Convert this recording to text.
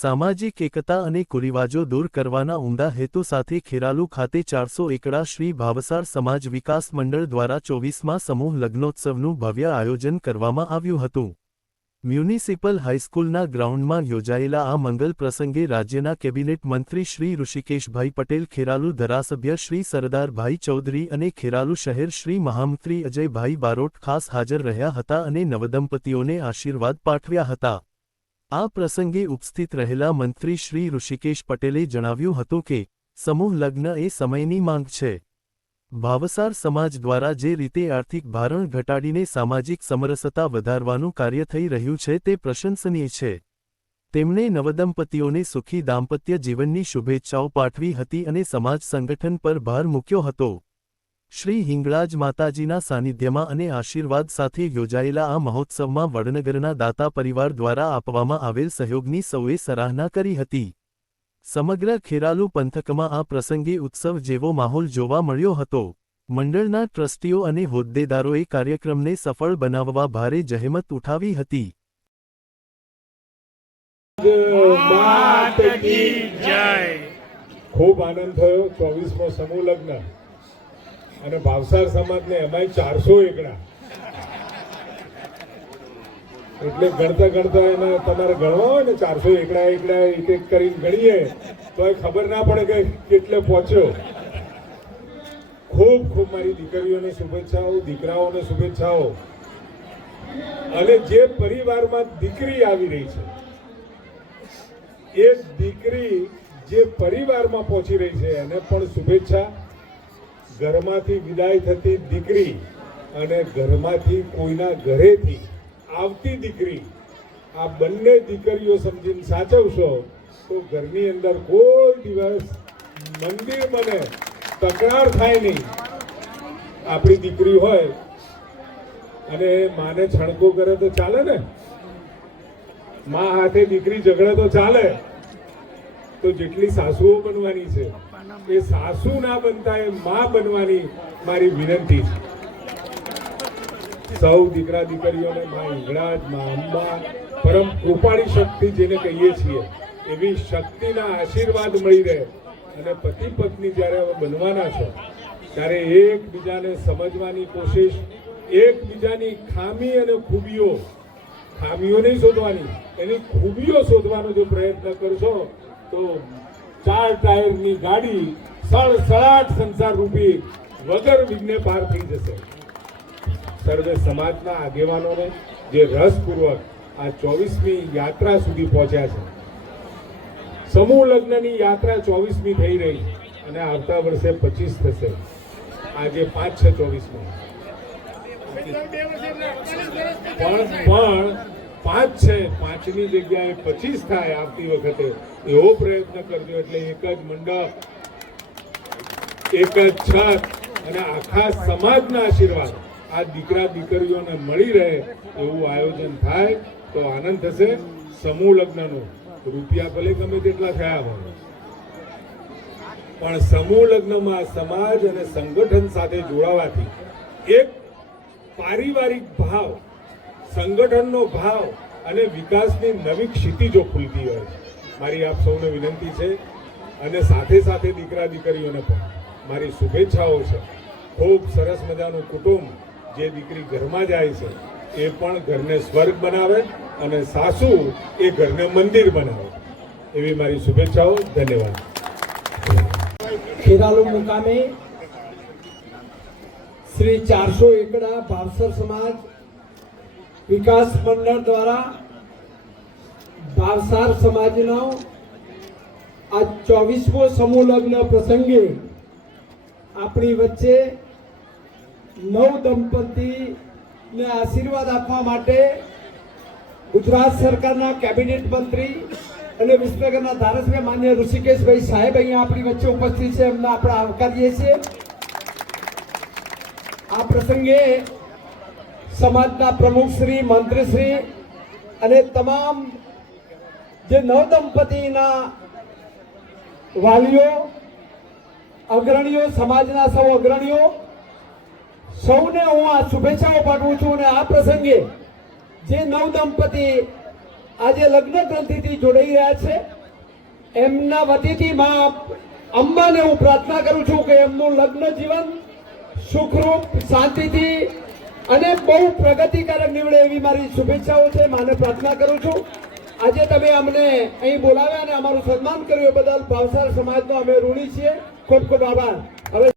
સામાજિક એકતા અને કુરિવાજો દૂર કરવાના ઉમદા હેતુ સાથે ખેરાલુ ખાતે 400 એકડા શ્રી ભાવસાર સમાજ વિકાસ મંડળ દ્વારા 24મા સમૂહ લગ્નોત્સવનું ભવ્ય આયોજન કરવામાં આવ્યું હતું। મ્યુનિસિપલ હાઈસ્કૂલના ગ્રાઉન્ડમાં યોજાયેલા આ મંગલ પ્રસંગે રાજ્યના કેબિનેટ મંત્રી શ્રી ઋષિકેશભાઈ પટેલ, ખેરાલુ ધારાસભ્ય શ્રી સરદારભાઈ ચૌધરી અને ખેરાલુ શહેર શ્રી મહામંત્રી અજયભાઈ બારોટ ખાસ હાજર રહ્યા હતા અને નવદંપતીઓને આશીર્વાદ પાઠવ્યા હતા। આ પ્રસંગે ઉપસ્થિત રહેલા મંત્રી શ્રી ઋષિકેશ પટેલે જણાવ્યું હતું કે સમૂહ લગ્ન એ સમયની માંગ છે। ભાવસાર સમાજ દ્વારા જે રીતે આર્થિક ભારણ ઘટાડીને સામાજિક સમરસતા વધારવાનું કાર્ય થઈ રહ્યું છે તે પ્રશંસનીય છે। તેમણે નવદંપતીઓને સુખી દાંપત્ય જીવનની શુભેચ્છાઓ પાઠવી હતી અને સમાજ સંગઠન પર ભાર મૂક્યો હતો। શ્રી હિંગળાજ માતાજીના સાનિધ્યમાં અને આશીર્વાદ સાથે યોજાયેલા આ મહોત્સવમાં વડનગરના દાતા પરિવાર દ્વારા આપવામાં આવેલ સહયોગની સૌએ સરાહના કરી હતી। સમગ્ર ખેરાલુ પંથકમાં આ પ્રસંગે ઉત્સવ જેવો માહોલ જોવા મળ્યો હતો। મંડળના ટ્રસ્ટીઓ અને હોદ્દેદારોએ કાર્યક્રમને સફળ બનાવવા ભારે જહેમત ઉઠાવી હતી। ખૂબ આનંદ થયો। 24મો સમૂહ લગ્ન અને ભાવસાર સમાજને એમાંય 400 એકડા એટલે ગણતા એને તમારે ગણવા હોય ને 400 એકડા એક એક કરીને ગણીએ તો ખબર ના પડે કે કેટલે પહોંચ્યો। ખૂબ ખૂબ મારી દીકરીઓને શુભેચ્છાઓ, દીકરાઓને શુભેચ્છાઓ। અને જે પરિવારમાં દીકરી આવી રહી છે એ દીકરી જે પરિવારમાં પહોંચી રહી છે એને પણ શુભેચ્છા। ઘરમાંથી વિદાય થતી દીકરી અને ઘરમાંથી કોઈના ઘરેથી આવતી દીકરી, આ બંને દીકરીઓ સમજીને સાચવશો તો ઘરની અંદર કોઈ દિવસ મંદિર બને તકરાર થાય નહીં। આપણી દીકરી હોય અને માને છણકો કરે તો ચાલે ને, મા હાથે દીકરી ઝઘડે તો ચાલે। તો જેટલી સાસુઓ બનવાની છે એ સાસુ ના બનતા એ માં બનવાની મારી વિનંતી છે। સૌ દીકરા દીકરીઓને માં હિંગળાજ, માં અંબા, પરમ કૃપાળી શક્તિ જેને કહીએ છીએ એવી શક્તિના આશીર્વાદ મળી રહે। અને પતિ પત્ની જ્યારે બનવાના છો ત્યારે એકબીજાને સમજવાની કોશિશ, એકબીજાની ખામી અને ખૂબીઓ, ખામીઓ નહીં શોધવાની, એની ખૂબીઓ શોધવાનો જો પ્રયત્ન કરશો તો 4 ટાયરની ગાડી સળસળાટ સંસાર રૂપી વગર વિઘ્ને પાર થઈ જશે। સર્વે સમાજના આગેવાનોને જે રસપૂર્વક આ 24મી યાત્રા સુધી પહોંચ્યા છે। સમૂહ લગ્નની યાત્રા 24મી થઈ રહી અને આવતા વર્ષે 25 થશે। આજે 5/6/24માં પણ 5 છે, 5ની જગ્યાએ 25 થાય આવતી વખતે એવો પ્રયત્ન કરજો। એટલે એક જ મંડપ, એક જ છત અને આખા સમાજના આશીર્વાદ આ દીકરા દીકરીઓને મળી રહે એવું આયોજન થાય તો આનંદ થશે। સમૂહ લગ્નનો રૂપિયા ભલે ગમે તેટલા થયા હોય પણ સમૂહ લગ્નમાં સમાજ અને સંગઠન સાથે જોડાવાથી એક પારિવારિક ભાવ, સંગઠનનો ભાવ અને વિકાસની નવી ક્ષિતિજો ખુલતી હોય। મારી આપ સૌને વિનંતી છે અને સાથે સાથે દીકરા દીકરીઓને પણ મારી શુભેચ્છાઓ છે। ખૂબ સરસ મજાનું કુટુંબ જે દીકરી ઘરમાં જાય છે એ પણ ઘરને સ્વર્ગ બનાવે અને સાસુ એ ઘરને મંદિર બનાવે એવી મારી શુભેચ્છાઓ। ધન્યવાદ। ખેરાલુ મુકામે શ્રી 400 એકડા ભાવસર સમાજ વિકાસ મંડળ દ્વારા ભાવસાર સમાજનો આ 24મો સમૂહ લગ્ન પ્રસંગે આપણી વચ્ચે નવ દંપતીને આશીર્વાદ આપવા માટે ગુજરાત સરકારના કેબિનેટ મંત્રી અને વિસનગરના ધારાસભ્ય માન્ય ઋષિકેશભાઈ સાહેબ અહીંયા આપણી વચ્ચે ઉપસ્થિત છે। એમને આપણે આવકારીએ છીએ। આ પ્રસંગે સમાજના પ્રમુખશ્રી, મંત્રીશ્રી અને તમામ જે નવદંપતીના વાલીઓ, અગ્રણીઓ, સમાજના સૌ અગ્રણીઓ સૌને હું આ શુભેચ્છાઓ પાઠવું છું। અને આ પ્રસંગે જે નવદંપતી આજે લગ્ન ગ્રંથિથી જોડાઈ રહ્યા છે એમના વતીથી માં અંબાને હું પ્રાર્થના કરું છું કે એમનું લગ્ન જીવન સુખરૂપ શાંતિથી અને બહુ પ્રગતિકારક નીવડે એવી મારી શુભેચ્છાઓ છે. માને પ્રાર્થના કરું છું. આજે તમે અમને અહીં બોલાવ્યા અને અમારું સન્માન કર્યું એ બદલ ભાવસાર સમાજનો અમે ઋણી છીએ. ખૂબ ખૂબ આભાર. હવે